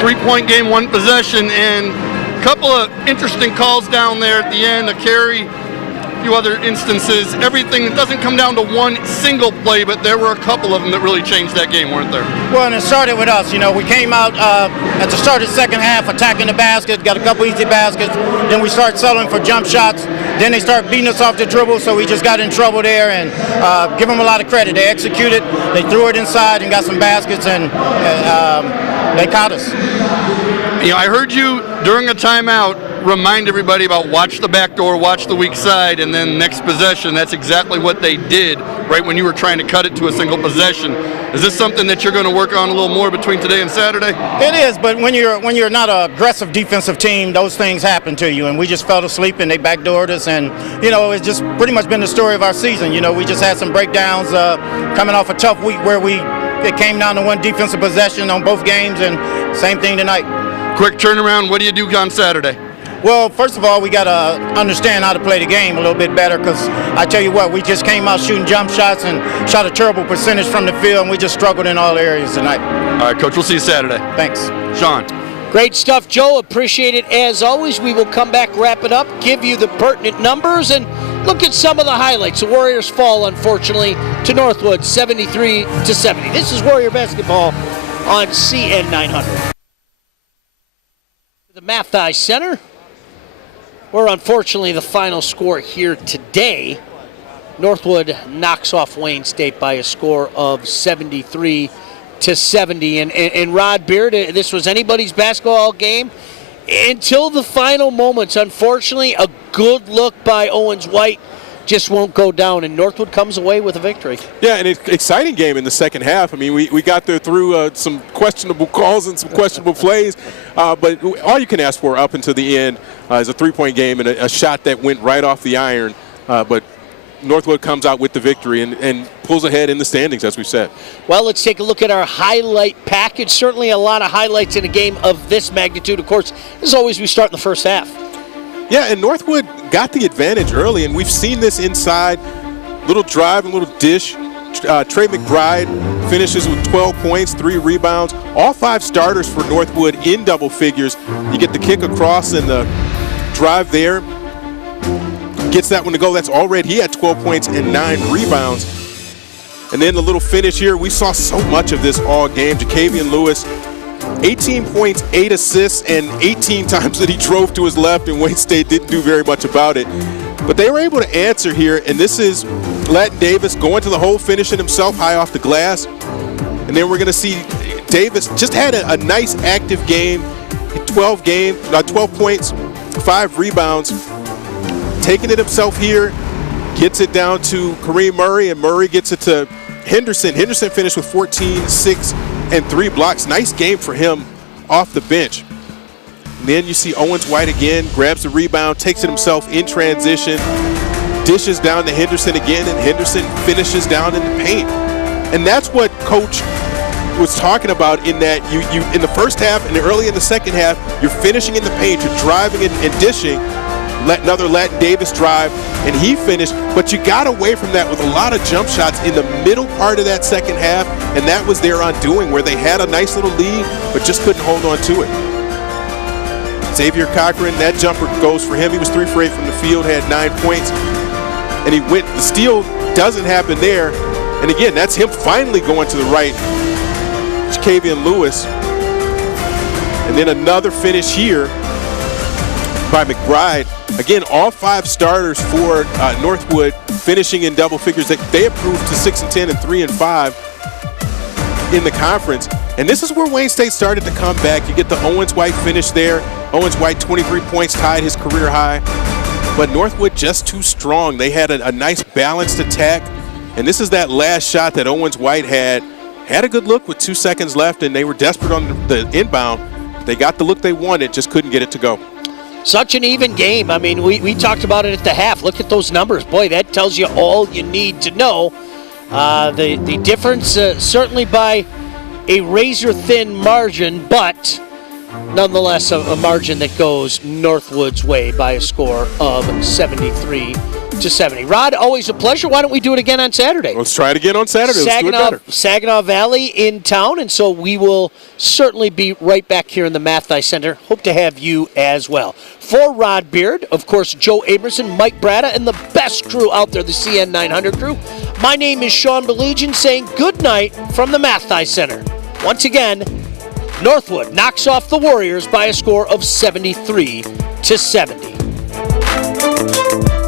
3-point game, one possession, and a couple of interesting calls down there at the end, a carry, a few other instances. Everything, it doesn't come down to one single play, but there were a couple of them that really changed that game, weren't there? Well, and it started with us. We came out at the start of the second half attacking the basket, got a couple easy baskets. Then we started settling for jump shots. Then they start beating us off the dribble, so we just got in trouble there, and give them a lot of credit. They executed, they threw it inside and got some baskets, and they caught us. I heard you during a timeout remind everybody about watch the back door, watch the weak side, and then next possession. That's exactly what they did right when you were trying to cut it to a single possession. Is this something that you're going to work on a little more between today and Saturday? It is, but when you're not an aggressive defensive team, those things happen to you, and we just fell asleep and they backdoored us, and it's just pretty much been the story of our season. We just had some breakdowns coming off a tough week where it came down to one defensive possession on both games, and same thing tonight. Quick turnaround, what do you do on Saturday? Well, first of all, we got to understand how to play the game a little bit better, because I tell you what, we just came out shooting jump shots and shot a terrible percentage from the field, and we just struggled in all areas tonight. All right, Coach, we'll see you Saturday. Thanks. Sean. Great stuff, Joe. Appreciate it as always. We will come back, wrap it up, give you the pertinent numbers, and look at some of the highlights. The Warriors fall, unfortunately, to Northwood, 73-70. This is Warrior basketball on CN 900. The Mathai Center, where unfortunately the final score here today, Northwood knocks off Wayne State by a score of 73-70. And Rod Beard, this was anybody's basketball game until the final moments. Unfortunately, a good look by Owens White just won't go down, and Northwood comes away with a victory. Yeah, and it's an exciting game in the second half. I mean, we got there through some questionable calls and some questionable plays, but all you can ask for up until the end is a three-point game and a shot that went right off the iron, but Northwood comes out with the victory and pulls ahead in the standings, as we've said. Well, let's take a look at our highlight package. Certainly a lot of highlights in a game of this magnitude. Of course, as always, we start in the first half. Yeah, and Northwood got the advantage early, and we've seen this inside. Little drive and little dish. Trey McBride finishes with 12 points, 3 rebounds. All 5 starters for Northwood in double figures. You get the kick across and the drive there. Gets that one to go. That's already, he had 12 points and 9 rebounds. And then the little finish here. We saw so much of this all game. Jacavian Lewis, 18 points, 8 assists, and 18 times that he drove to his left, and Wayne State didn't do very much about it. But they were able to answer here, and this is Latin Davis going to the hole, finishing himself high off the glass. And then we're going to see Davis just had a nice active game, 12 points, 5 rebounds, taking it himself here, gets it down to Kareem Murray, and Murray gets it to Henderson. Henderson finished with 14, 6, and 3 blocks. Nice game for him off the bench. And then you see Owens White again, grabs the rebound, takes it himself in transition, dishes down to Henderson again, and Henderson finishes down in the paint. And that's what Coach was talking about, in that you in the first half and early in the second half, you're finishing in the paint, you're driving and dishing. Let another Latin Davis drive, and he finished, but you got away from that with a lot of jump shots in the middle part of that second half, and that was their undoing, where they had a nice little lead but just couldn't hold on to it. Xavier Cochran, that jumper goes for him. He was 3 for 8 from the field, had 9 points, and he went. The steal doesn't happen there, and again, that's him finally going to the right. Jacavian Lewis, and then another finish here by McBride. Again, all 5 starters for Northwood finishing in double figures. They improved to 6-10 and 3-5 in the conference. And this is where Wayne State started to come back. You get the Owens White finish there. Owens White, 23 points, tied his career high. But Northwood just too strong. They had a nice balanced attack. And this is that last shot that Owens White had a good look with 2 seconds left, and they were desperate on the inbound. They got the look they wanted, just couldn't get it to go. Such an even game. I mean, we talked about it at the half. Look at those numbers. Boy, that tells you all you need to know. The difference, certainly by a razor-thin margin, but nonetheless, a margin that goes Northwood's way by a score of 73 to 70. Rod, always a pleasure. Why don't we do it again on Saturday? Let's try it again on Saturday. Let's do it better. Saginaw Valley in town, and so we will certainly be right back here in the Mathai Center. Hope to have you as well. For Rod Beard, of course, Joe Abrahamson, Mike Bratta, and the best crew out there, the CN 900 crew. My name is Sean Belegian saying good night from the Mathai Center. Once again, Northwood knocks off the Warriors by a score of 73 to 70.